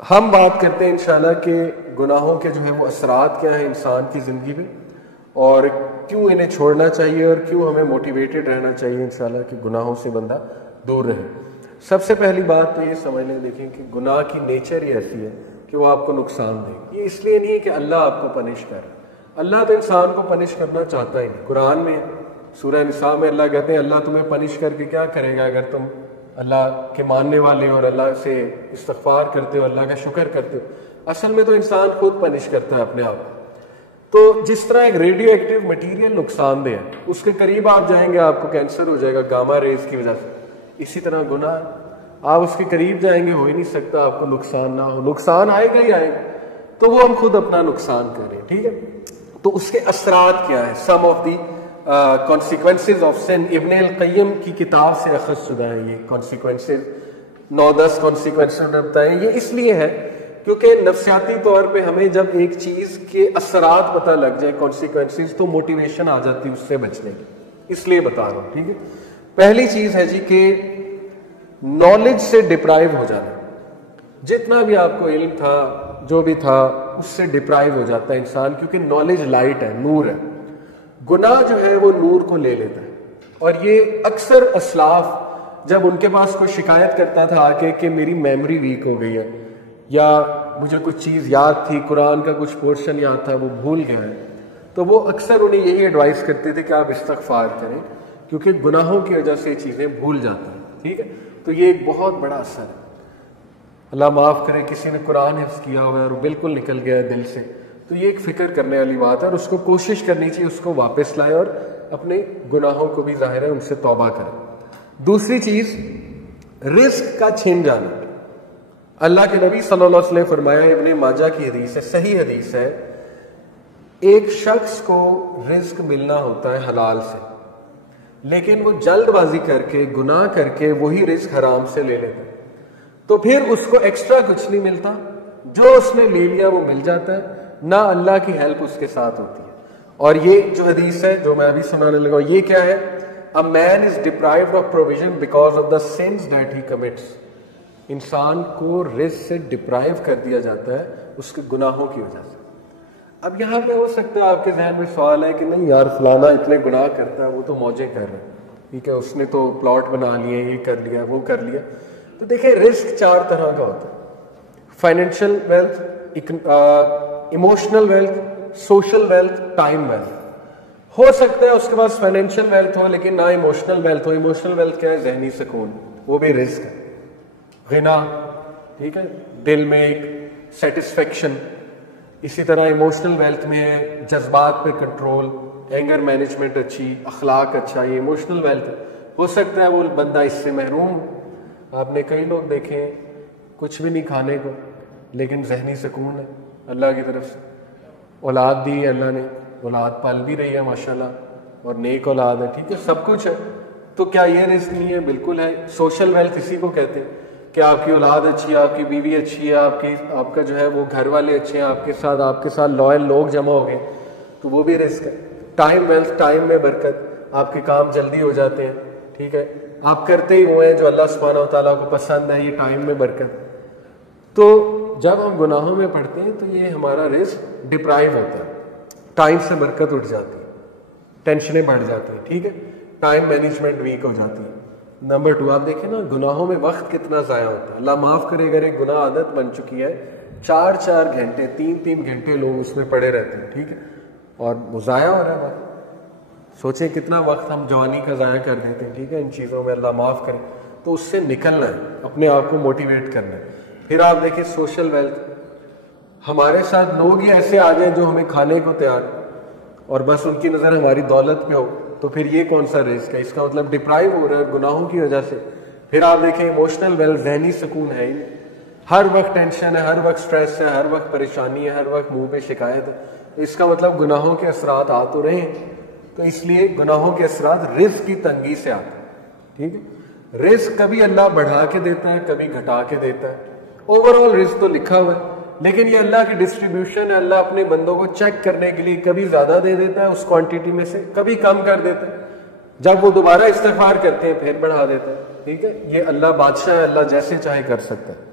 ہم بات کرتے ہیں انشاءاللہ کہ گناہوں کے جو ہے وہ اثرات کیا ہیں انسان کی زندگی میں، اور کیوں انہیں چھوڑنا چاہیے اور کیوں ہمیں موٹیویٹڈ رہنا چاہیے انشاءاللہ کہ گناہوں سے بندہ دور رہے۔ سب سے پہلی بات تو یہ سمجھ لیں، دیکھیں کہ گناہ کی نیچر ہی ایسی ہے کہ وہ آپ کو نقصان دے گی۔ یہ اس لیے نہیں ہے کہ اللہ آپ کو پنش کر رہا ہے، اللہ تو انسان کو پنش کرنا چاہتا ہی نہیں۔ قرآن میں سورہ نساء میں اللہ کہتے ہیں اللہ تمہیں پنش کر کے کیا کرے گا، اگر تم اللہ کے ماننے والے اور اللہ سے استغفار کرتے ہو، اللہ کا شکر کرتے ہو۔ اصل میں تو انسان خود پنش کرتا ہے اپنے آپ کو۔ تو جس طرح ایک ریڈیو ایکٹیو مٹیریل نقصان دہ ہے، اس کے قریب آپ جائیں گے آپ کو کینسر ہو جائے گا گاما ریز کی وجہ سے، اسی طرح گناہ آپ اس کے قریب جائیں گے ہو ہی نہیں سکتا آپ کو نقصان نہ ہو، نقصان آئے گا ہی آئے گا، تو وہ ہم خود اپنا نقصان کر رہے ہیں، ٹھیک ہے۔ تو اس کے اثرات کیا ہیں، some of the consequences of sin۔ ابن القیم کی کتاب سے اخذ شدہ ہے یہ consequences، 9-10 consequences بتائیں۔ یہ اس لیے ہے کیونکہ نفسیاتی طور پہ ہمیں جب ایک چیز کے اثرات پتہ لگ جائے consequences، تو موٹیویشن آ جاتی ہے اس سے بچنے کی، اس لیے بتا رہا ہوں، ٹھیک ہے۔ پہلی چیز ہے جی کہ نالج سے ڈپرائیو ہو جانا، جتنا بھی آپ کو علم تھا جو بھی تھا اس سے ڈپرائیو ہو جاتا ہے انسان، کیونکہ نالج لائٹ ہے، نور ہے۔ گناہ جو ہے وہ نور کو لے لیتا ہے، اور یہ اکثر اسلاف جب ان کے پاس کوئی شکایت کرتا تھا آ کے کہ میری میموری ویک ہو گئی ہے، یا مجھے کچھ چیز یاد تھی، قرآن کا کچھ پورشن یاد تھا وہ بھول گیا ہے، تو وہ اکثر انہیں یہی ایڈوائز کرتے تھے کہ آپ استغفار کریں، کیونکہ گناہوں کی وجہ سے یہ چیزیں بھول جاتی ہیں، ٹھیک ہے۔ تو یہ ایک بہت بڑا اثر ہے۔ اللہ معاف کرے کسی نے قرآن حفظ کیا ہوا ہے اور بالکل نکل گیا ہے دل سے، تو یہ ایک فکر کرنے والی بات ہے، اور اس کو کوشش کرنی چاہیے اس کو واپس لائے اور اپنے گناہوں کو بھی ظاہر ہے ان سے توبہ کرے۔ دوسری چیز رزق کا چھن جانا۔ اللہ کے نبی صلی اللہ علیہ وسلم نے فرمایا، ابن ماجہ کی حدیث ہے، صحیح حدیث ہے، ایک شخص کو رزق ملنا ہوتا ہے حلال سے، لیکن وہ جلد بازی کر کے گناہ کر کے وہی رزق حرام سے لے لیتا ہے، تو پھر اس کو ایکسٹرا کچھ نہیں ملتا، جو اس نے لے لیا وہ مل جاتا ہے، نہ اللہ کی ہیلپ اس کے ساتھ ہوتی ہے۔ اور یہ جو حدیث ہے جو میں ابھی سنانے لگا یہ کیا ہے، A man is deprived of provision because of the sins that he commits۔ انسان کو رزق سے ڈپرائیو کر دیا جاتا ہے اس کے گناہوں کی وجہ سے۔ اب یہاں پہ ہو سکتا ہے آپ کے ذہن میں سوال ہے کہ نہیں یار فلانا اتنے گناہ کرتا ہے، وہ تو موجیں کر رہا ہے، ٹھیک ہے، اس نے تو پلاٹ بنا لیے، یہ کر لیا وہ کر لیا۔ تو دیکھیں رزق 4 طرح کا ہوتا ہے، financial wealth, emotional wealth, social wealth, time wealth. ہو سکتا ہے اس کے پاس فائنینشیل ویلتھ ہو لیکن نہ ایموشنل ویلتھ ہو۔ ایموشنل ویلتھ کیا ہے، ذہنی سکون، وہ بھی رزق ہے، غنا، ٹھیک ہے، دل میں ایک سیٹسفیکشن۔ اسی طرح ایموشنل ویلتھ میں ہے جذبات پہ کنٹرول، اینگر مینجمنٹ اچھی، اخلاق اچھا، یہ ایموشنل ویلتھ ہے۔ ہو سکتا ہے وہ بندہ اس سے محروم۔ آپ نے کئی لوگ دیکھے کچھ بھی نہیں کھانے کو لیکن ذہنی سکون ہے اللہ کی طرف سے، اولاد دی ہے اللہ نے، اولاد پال بھی رہی ہے ماشاءاللہ، اور نیک اولاد ہے، ٹھیک ہے، سب کچھ ہے، تو کیا یہ رزق نہیں ہے؟ بالکل ہے۔ سوشل ویلتھ اسی کو کہتے ہیں کہ آپ کی اولاد اچھی ہے، آپ کی بیوی اچھی ہے، آپ کا جو ہے وہ گھر والے اچھے ہیں، آپ کے ساتھ لوئل لوگ جمع ہو گئے، تو وہ بھی رزق ہے۔ ٹائم ویلتھ، ٹائم میں برکت، آپ کے کام جلدی ہو جاتے ہیں، ٹھیک ہے، آپ کرتے ہی ہوئے ہیں جو اللہ سبحانہ و تعالیٰ کو پسند ہے، یہ ٹائم میں برکت۔ تو جب ہم گناہوں میں پڑتے ہیں تو یہ ہمارا رزق ڈپرائیو ہوتا ہے، ٹائم سے برکت اٹھ جاتی ہے، ٹینشنیں بڑھ جاتی ہیں، ٹھیک ہے، ٹائم مینجمنٹ ویک ہو جاتی ہے۔ نمبر 2 آپ دیکھیں نا گناہوں میں وقت کتنا ضائع ہوتا ہے۔ اللہ معاف کرے اگر ایک گناہ عادت بن چکی ہے، 4 گھنٹے 3 گھنٹے لوگ اس میں پڑے رہتے ہیں، ٹھیک ہے، اور وہ ضائع ہو رہا ہے وقت۔ سوچیں کتنا وقت ہم جوانی کا ضائع کر دیتے ہیں، ٹھیک ہے، ان چیزوں میں، اللہ معاف کرے۔ تو اس سے نکلنا ہے، اپنے آپ کو موٹیویٹ کرنا ہے۔ پھر آپ دیکھیں سوشل ویلتھ، ہمارے ساتھ لوگ ہی ایسے آ جائیں جو ہمیں کھانے کو تیار، اور بس ان کی نظر ہماری دولت پہ ہو، تو پھر یہ کون سا رزق ہے؟ اس کا مطلب ڈپرائیو ہو رہا ہے گناہوں کی وجہ سے۔ پھر آپ دیکھیں ایموشنل ویلتھ، ذہنی سکون ہے ہی نہیں، ہر وقت ٹینشن ہے، ہر وقت سٹریس ہے، ہر وقت پریشانی ہے، ہر وقت منہ پہ شکایت ہے، اس کا مطلب گناہوں کے اثرات آ تو رہے ہیں۔ تو اس لیے گناہوں کے اثرات رزق کی تنگی سے آتے ہیں، ٹھیک ہے۔ رزق کبھی اللہ بڑھا کے دیتا ہے، کبھی گھٹا کے دیتا ہے، اوور آل رزق تو لکھا ہوا ہے، لیکن یہ اللہ کی ڈسٹریبیوشن ہے۔ اللہ اپنے بندوں کو چیک کرنے کے لیے کبھی زیادہ دے دیتا ہے اس کوانٹٹی میں سے، کبھی کم کر دیتا ہے، جب وہ دوبارہ استغفار کرتے ہیں پھر بڑھا دیتا ہے، ٹھیک ہے۔ یہ اللہ بادشاہ ہے، اللہ جیسے چاہے کر سکتا ہے۔